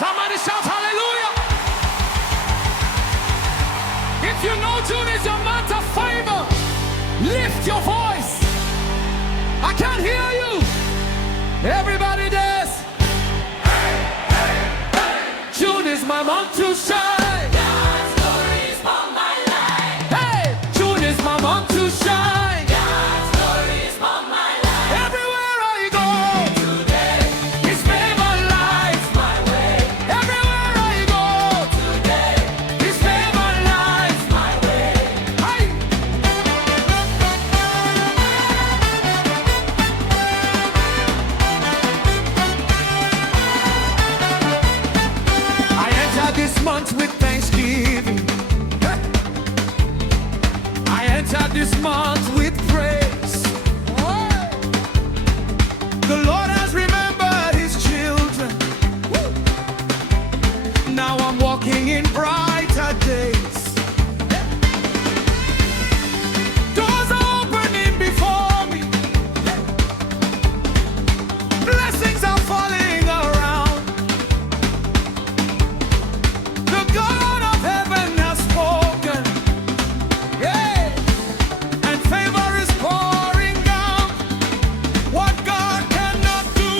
Somebody shout hallelujah. If you know June is your month of favor, lift your voice. I can't hear you. Everybody dance. Hey, hey, hey. June is my month to shine. God's glory is for my life. Hey, June is my month to shine. God's glory is for my life. Everywhere I go, today His favor lights my way. Everywhere I go, today His favor lights my way. Hey. I enter this month with thanksgiving. Hey. I enter this month with praise. The Lord has remembered His children. Now I'm walking in brighter days. Doors are opening before me. Blessings are falling around. The God of heaven has spoken. Yeah. And favor is pouring down. What God cannot do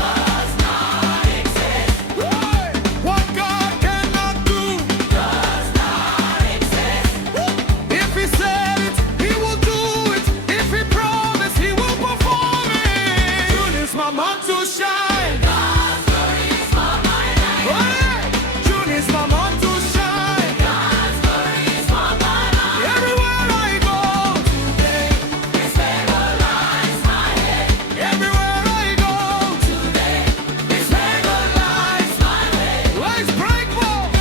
does not exist. What God cannot do does not exist. If He said it, He will do it. If He promised, He will perform it. June is my month to shine. God's glory is for my life. June is my month to shine. God's glory is for my life. Everywhere I go today, His favor lights my head. Everywhere I go today, His favor lights my way. Let's break forth.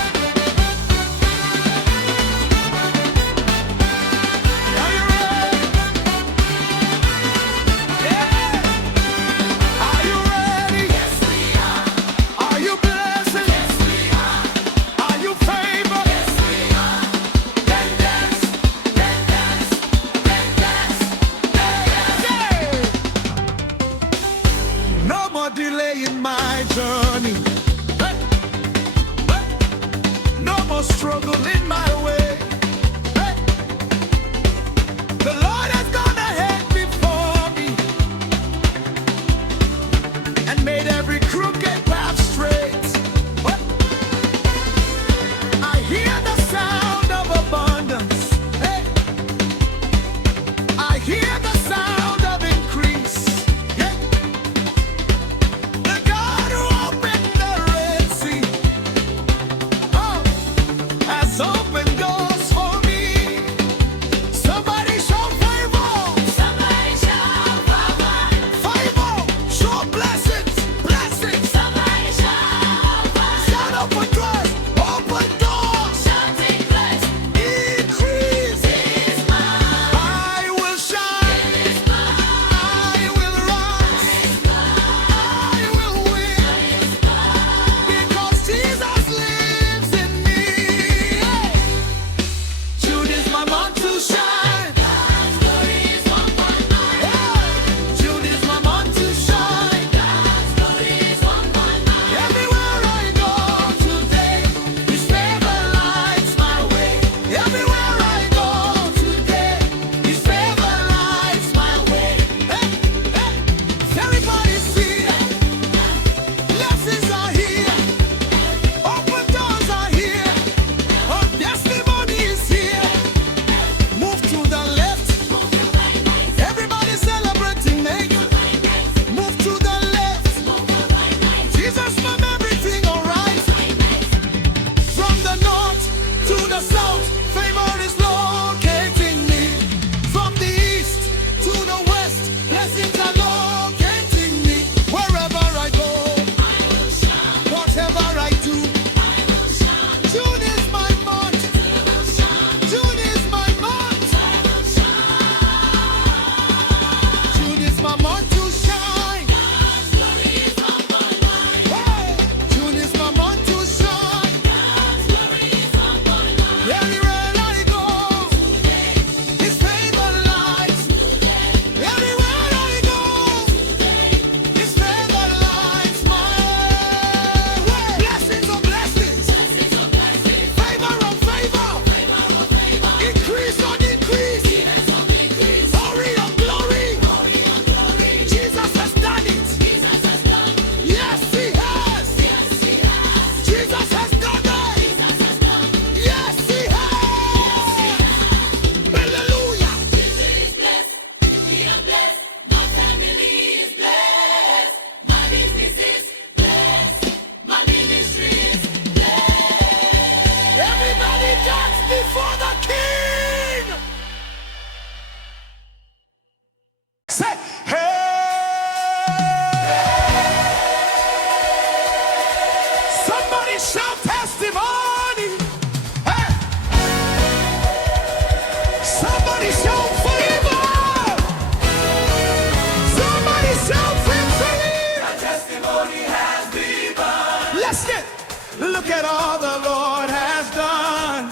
Are you ready? Yeah. Are you ready? Yes, we are. Are you blessed? Yes, we are. Are you favored? Yes, we are. Then dance, then dance, then dance, then dance. Yeah. No more delay in my journey. Hey. Hey. No more struggle in my way. Hey. The Lord has gone ahead before me and made every crooked path straight. What? I hear the sound of abundance. Hey. I hear the sound of increase. Yeah. The God who opened the Red Sea, oh, has opened doors for me. Somebody show favor. Somebody show favor. Favor. Show blessings. Blessings. Somebody show all the Lord has done.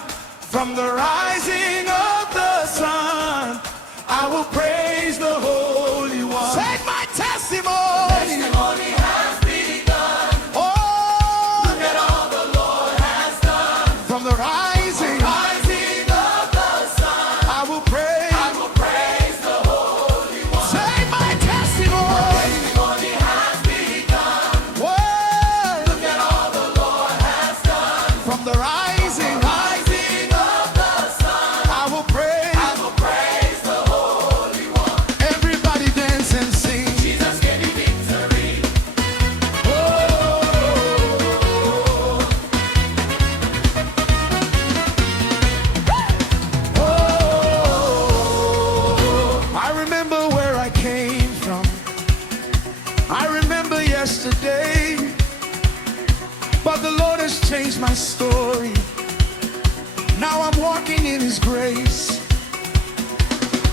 From the rising of the sun, I will praise the Holy One. Say my testimony. Testimony has begun. Oh, look at all the Lord has done. From the rising of the sun, I will praise the Holy One. Say my testimony. Testimony has begun. Whoa. Look at all the Lord has done. From the rising of the sun, I will praise the Holy One. Everybody dance and sing. Jesus gave me victory. I remember where I came from. I remember yesterday. But the Lord has changed my story. Now I'm walking in His grace.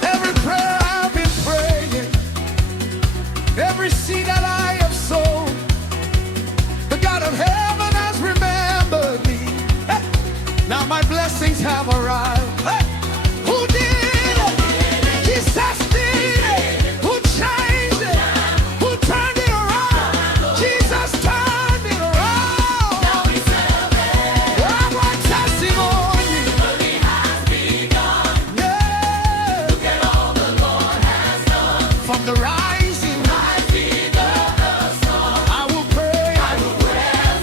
Every prayer I've been praying, every seed that I have sown, the God of heaven has remembered me. Hey. Now my blessings have arrived. Hey. Who did it? Jesus did it. Who changed it? Who turned it around? Jesus turned it around. Now we celebrate. Well, my testimony. Yeah. Look at all the Lord has done. From the rising of the sun, I will praise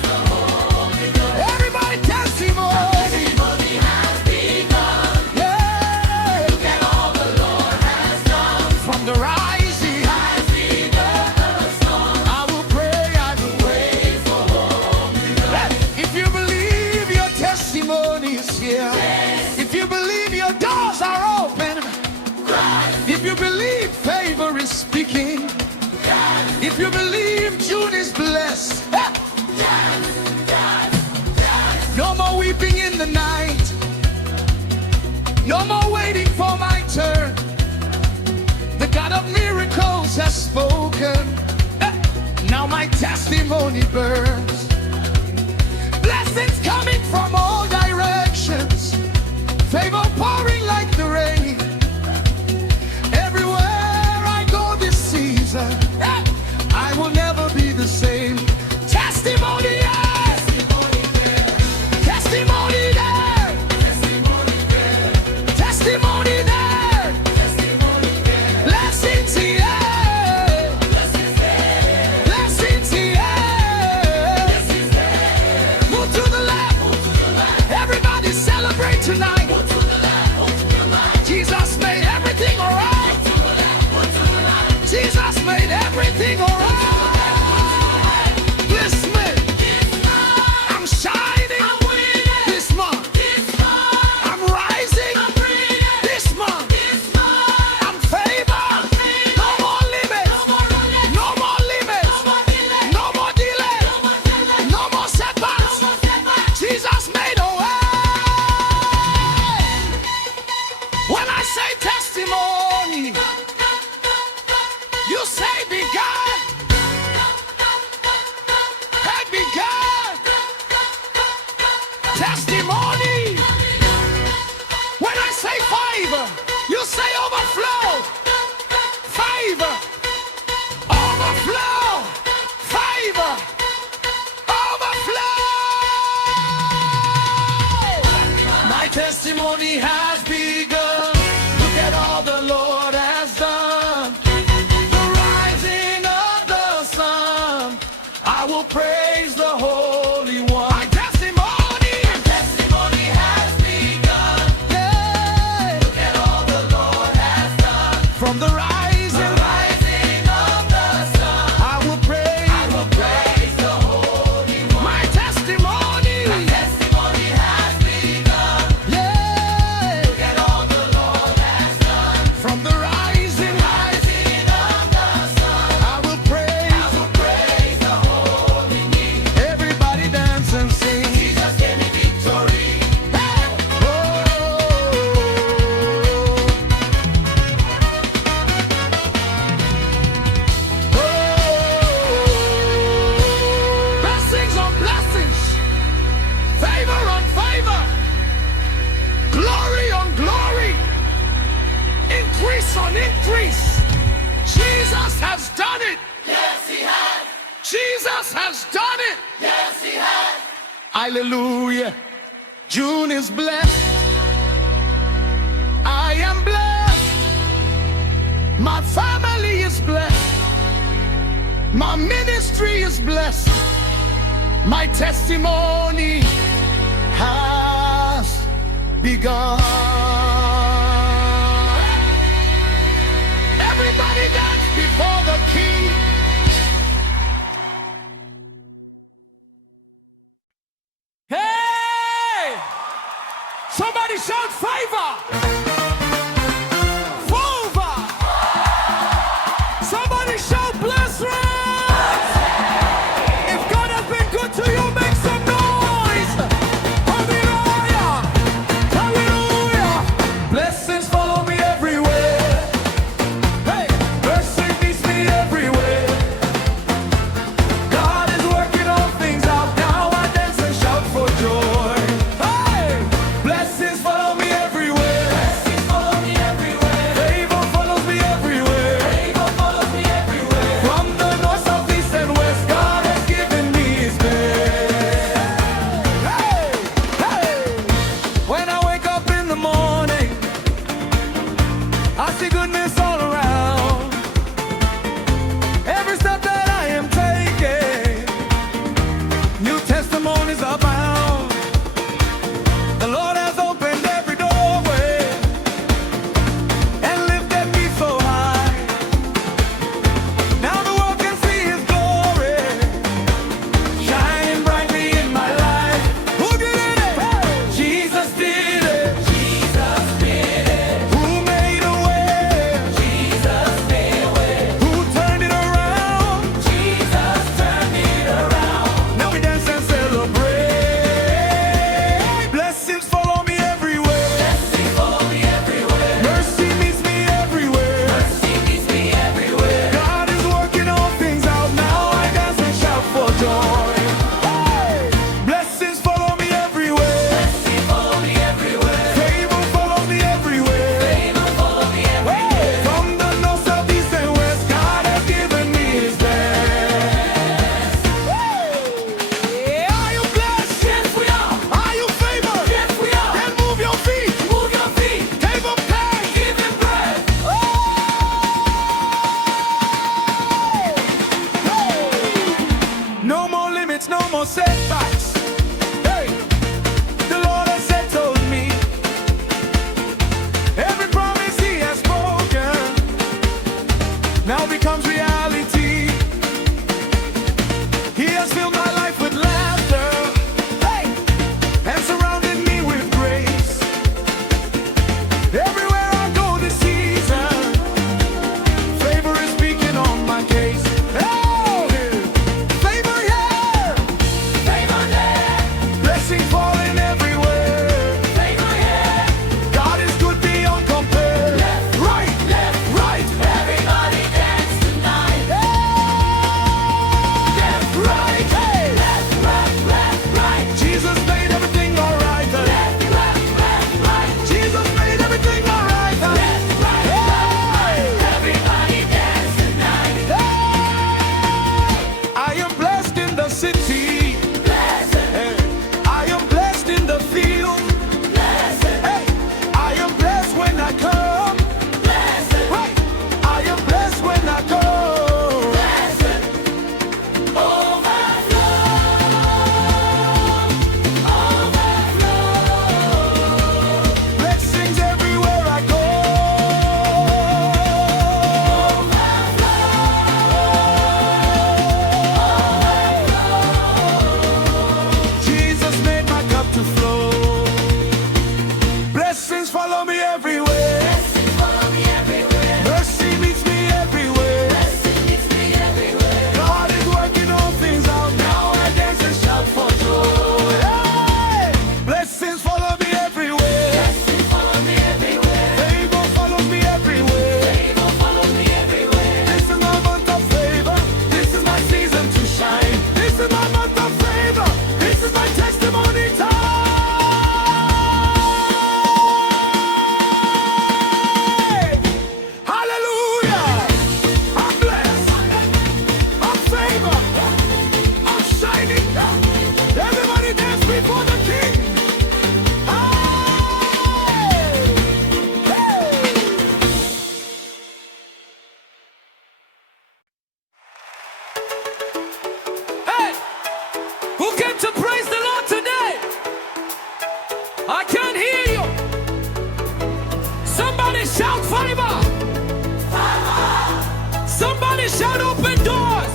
the Holy God. Everybody testimony. Testimony has begun. Yeah. Look at all the Lord has done. From the rising of the sun, I will praise the Holy God. If you believe your testimony is here, if you believe your doors are open, if you believe favor is speaking, if you believe June is blessed, no more weeping in the night, no more waiting for my turn. The God of miracles has spoken. Now my testimony burns. Blessings coming from all directions, favor pouring like the rain. Everywhere I go this season, I will never be the same. Testimony, yes. Testimony there. Testimony there. Blessings here. Blessings here. Move to the left. Everybody celebrate tonight. Jesus made everything alright. Jesus made everything alright. This month, I'm shining. This month, I'm rising. This month, I'm favored. No more limits. No more limits. No more delay. No more setbacks. Jesus made a way. When I say testimony, you say be God. Hey, be God. Testimony. When I say favor, you say overflow. Favor. Overflow. Favor. Overflow. My testimony has begun. Look at all the Lord has done. The rising of the sun, I will praise the Holy One. My testimony has begun. Yeah. Look at all the Lord has done. From the rising of the sun, I will praise the Holy One. My testimony has begun. Yeah. Look at all the Lord has done. From the rising of the sun, I will praise the Holy One. Jesus has done it. Yes, he has. Hallelujah. June is blessed. I am blessed. My family is blessed. My ministry is blessed. My testimony has begun. Everybody dance before the King. Hey! Somebody shout favor! Favor! Somebody shout blessing! If God has been good to you, make some noise! Hallelujah! Hallelujah! Blessings follow me everywhere. Hey! Mercy meets me everywhere. God is working all things out. Now I dance and shout for joy. Hey! Blessings follow me everywhere. Blessings follow me everywhere. Favor follows me everywhere. Favor follows me everywhere. From the north, south, east, and west, God has given me his best. Hey! Hey! When I wake up in the morning, I see goodness all around. Every step that I am taking, new testimonies abound. The Lord has opened every doorway and lifted me so high. Now the world can see his glory shining brightly in my life. Who did it? Jesus did it. Jesus did it. Who made a way? Jesus made a way. Who turned it around? Jesus turned it around. Now we dance and celebrate. Blessings follow me everywhere. Blessings follow me everywhere. Mercy meets me everywhere. Mercy meets me everywhere. God is working all things out. Now I dance and shout for joy. Hey! Blessings follow me everywhere. Blessings follow me everywhere. Favor follows me everywhere. Favor follows me everywhere. From the north, south, east, and west, God has given me his best. Yeah, are you blessed? Yes, we are. Are you favored? Yes, we are. Then move your feet. Move your feet. Give him praise. Give him praise. No more limits, no more setbacks. Hey, the Lord has settled me. Every promise he has spoken now becomes reality. He has filled my life with laughter, hey, and surrounded me with grace. Everywhere I go this season, favor is speaking on my case. Oh, favor here, favor there, blessing falling everywhere. Favor here, God is good beyond compare. Left, right, everybody dance tonight. Left, right, Shout open doors.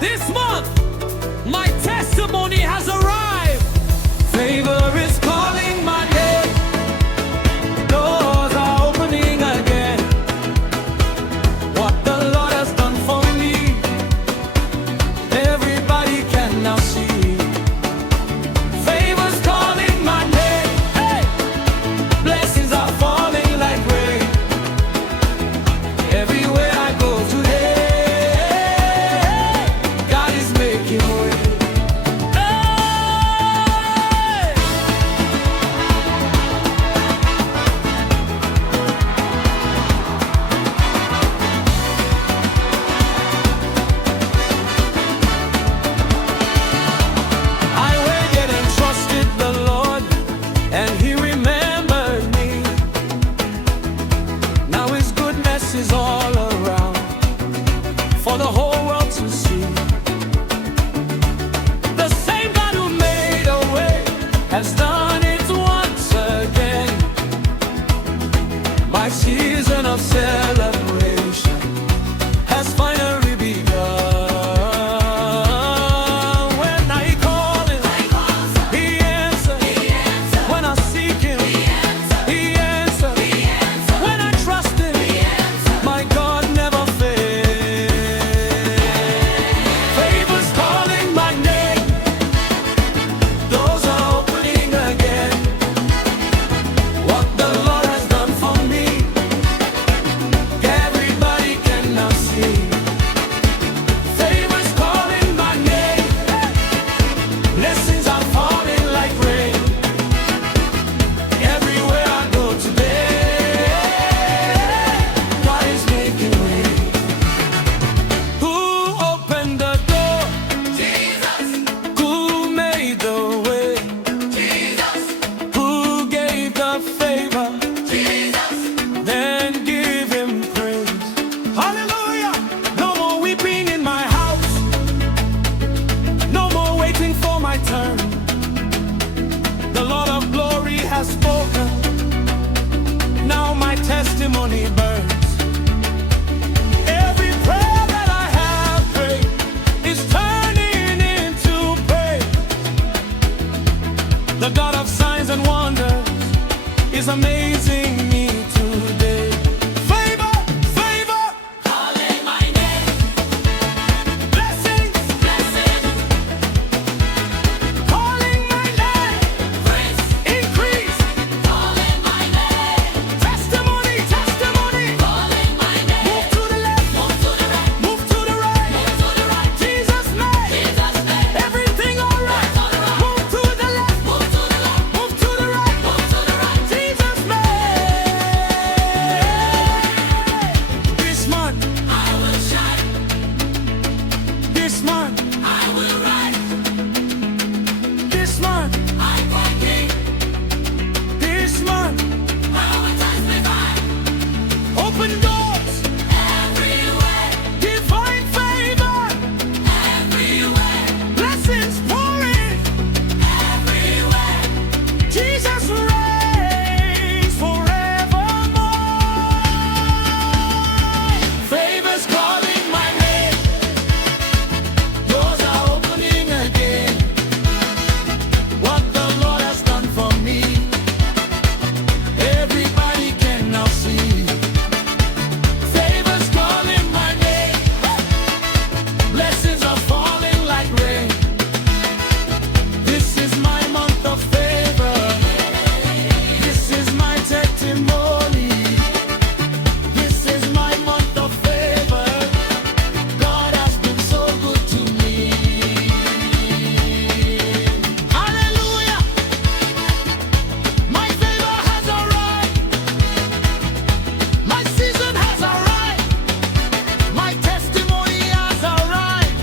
This month, my testimony has arrived. Favor is calling my name. Doors are opening again. What the Lord has done for me, everybody can now see. Favor's calling my name. Hey! Blessings are falling like rain. Everywhere I go today, God is making way. Hey! I waited and trusted the Lord, and He remembered me. Now His goodness is all around for the whole world to see. The same God who made a way has done it once again. My season of celebration has finally begun. When I call Him, He answers. When I seek Him, He answers. When I trust Him, my God never fails. Favor's calling my name. Doors are opening again. What the Lord has done for me, everybody can now see. Favor's calling my name. Blessings are falling like rain. Everywhere I go today, God is making way. Who opened the door? Jesus. Who made the way? Jesus. Who gave the favor? Jesus. Then give Him praise. Hallelujah. No more weeping in my house. No more waiting for my turn. The Lord of glory has spoken. Now my testimony burns. Every prayer that I have prayed is turning into praise. The God of signs and wonders is amazing me today. Favor, favor, calling my name. Blessings, blessings, calling my name. Grace, increase, calling my name. Testimony, testimony, calling my name. Move to the left, move to the right, move to the right, move to the right. Jesus made, everything all right. Move to the left, move to the left, move to the right, move to the right. Jesus made. This month I will shine. This month I will rise. This month I will king. This month I will testify. Open doors everywhere. Divine favor everywhere. Blessings pouring everywhere. Jesus reigns forevermore. Favor's calling my name. Doors are opening again. What the Lord has done for me, everybody can now see. Favor's calling my name. Blessings are falling like rain. This is my month of favor. This is my testimony. This is my month of favor. God has been so good to me. Hallelujah. My favor has arrived. My season has arrived. My testimony has arrived.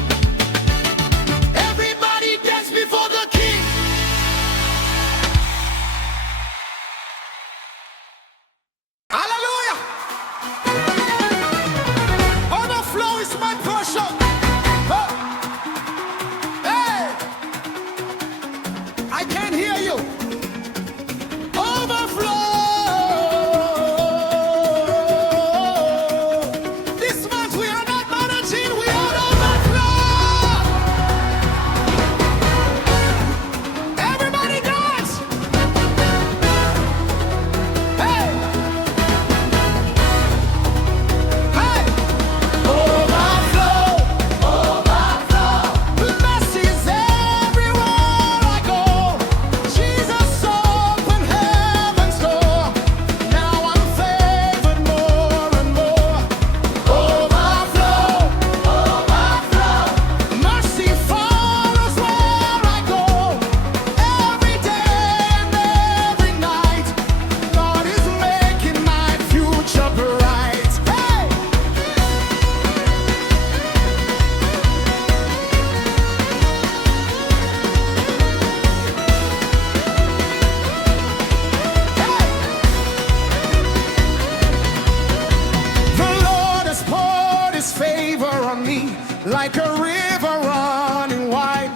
favor running wide.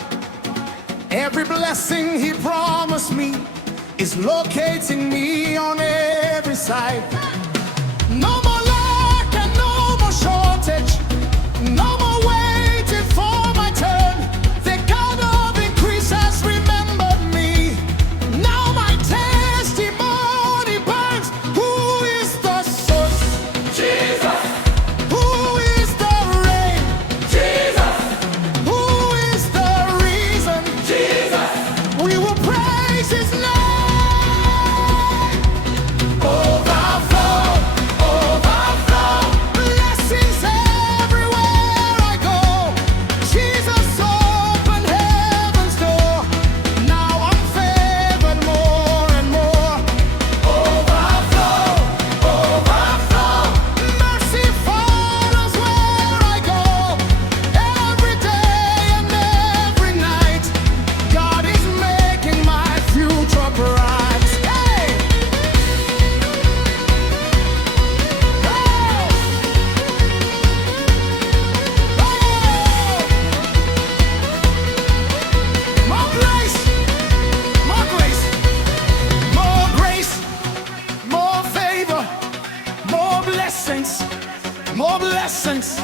Every blessing he promised me is locating me on every side. No more lack and no more shortage. No more waiting for my turn. The God of increase has remembered me. Now my testimony burns. Who is the source? Jesus, Who is the rain? Jesus, Who is the reason? Jesus. We will praise his name. Overflow, overflow. Blessings everywhere I go. Jesus opened heaven's door. Now I'm favored more and more. Overflow, overflow. Mercy follows where I go. Every day and every night, God is making my future bright. Hey! More grace, more grace, more grace, more favor, more blessings,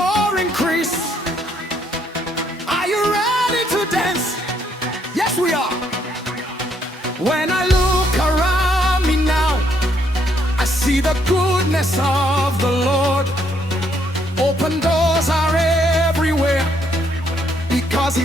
more increase. Are you ready to dance? Yes, we are. When I look around me now, I see the goodness of the Lord. Open doors are everywhere because he